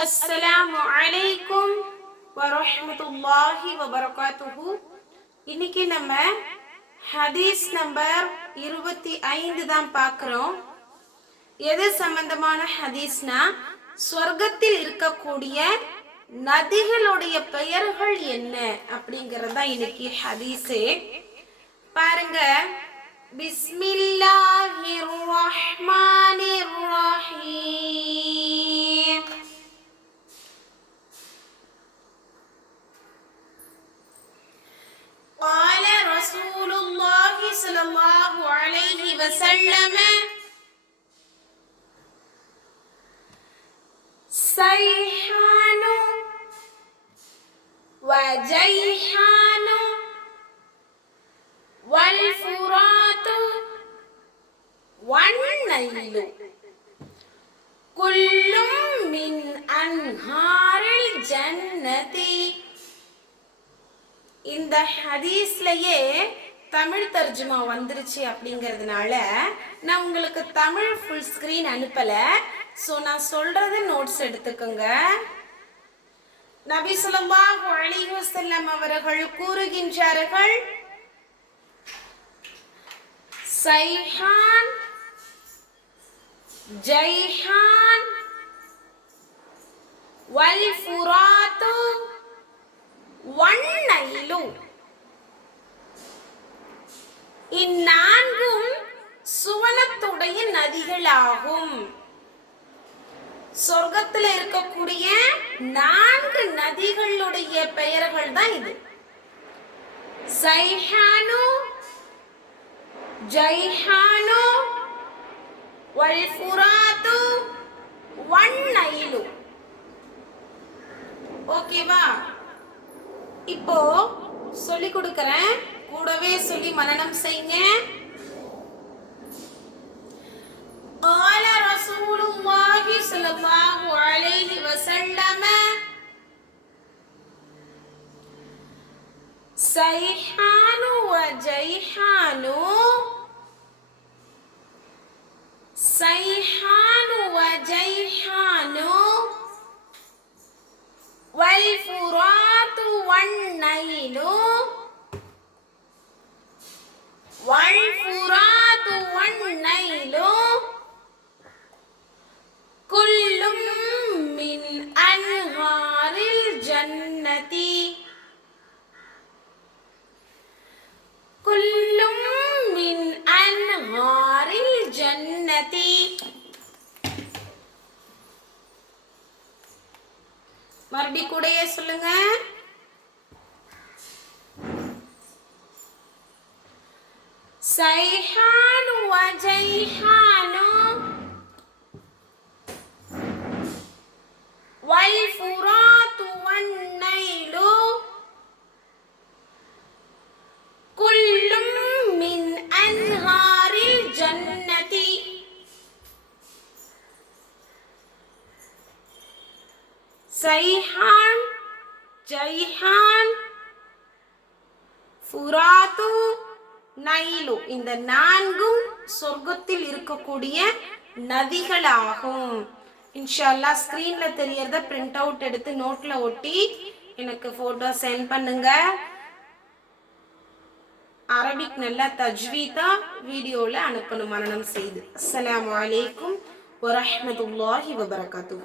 அஸ்ஸலாமு அலைக்கும் வரஹ்மத்துல்லாஹி வபரகாத்துஹு. இன்னைக்கு நம்ம ஹதீஸ் நம்பர் 25 தான் பார்க்குறோம். எது சம்பந்தமான ஹதீஸ்னா, சொர்க்கத்தில் இருக்கக்கூடிய நதிகளுடைய பெயர்கள் என்ன அப்படிங்கிறது தான் இன்னைக்கு ஹதீஸே. பாருங்க, பிஸ்மில்லாஹிர் ரஹ்மானிர் ரஹீம். قال رسول الله صلى الله عليه وسلم سيحان وجيحان والفرات والنيل كل من أنهار الجنة. இந்த ஹதீஸ்லயே தமிழ் தர்ஜுமா வந்துருச்சு அப்படிங்கிறதுனால நான் உங்களுக்கு தமிழ் ஃபுல் ஸ்கிரீன் அனுப்பல. ஸோ நான் சொல்றது நோட்ஸ் எடுத்துக்கோங்க. நபி ஸல்லல்லாஹு அலைஹி வஸல்லம் அவர்கள் கூறுகின்றார்கள், சைஹான் ஜைஹான் வல் ஃபுராத்து வன்னயிலு, இந்நான்கும் சுவனத்துடைய நதிகளாகும். சொர்க்கத்தில் இருக்கக்கூடிய 4 நதிகளுடைய பெயர்கள் தான் இது. சைஹானு ஜைஹானு வல் ஃபுராத்து வன்னயிலு. ஓகேவா? இப்போ சொல்லி கொடுக்கிறேன், கூடவே சொல்லி மனனம் செய்யுங்க. قال رسول الله صلى الله عليه وسلم سيحان وجيحان سيحان وجيحان والفرات والنيل والفرات والنيل كل من أنهار الجنة كل من أنهار الجنة. மறுபடி கூடயே சொல்லுங்க. சைஹான் வஜைஹான் வல் ஃபுராத்து வன்னயிலு குல்லும் மின் அன்ஹாரில் ஜன்னதி. சைஹான் ஜைஹான் ஃபுராத்து நைலு, இந்த 4ம் சொர்க்கத்தில் இருக்கக்கூடிய நதிகளாகும். இன்ஷா அல்லாஹ் ஸ்கிரீன்ல தெரியறத பிரிண்ட் அவுட் எடுத்து நோட்ல ஒட்டி எனக்கு போட்டோ சென்ட் பண்ணுங்க. அரபிக் நல்லா தஜ்வீதா வீடியோல அனுப்பணும் மனனம் செய்து. அஸ்ஸலாமு அலைக்கும் வரஹ்மத்துல்லாஹி வபரகாத்துஹு.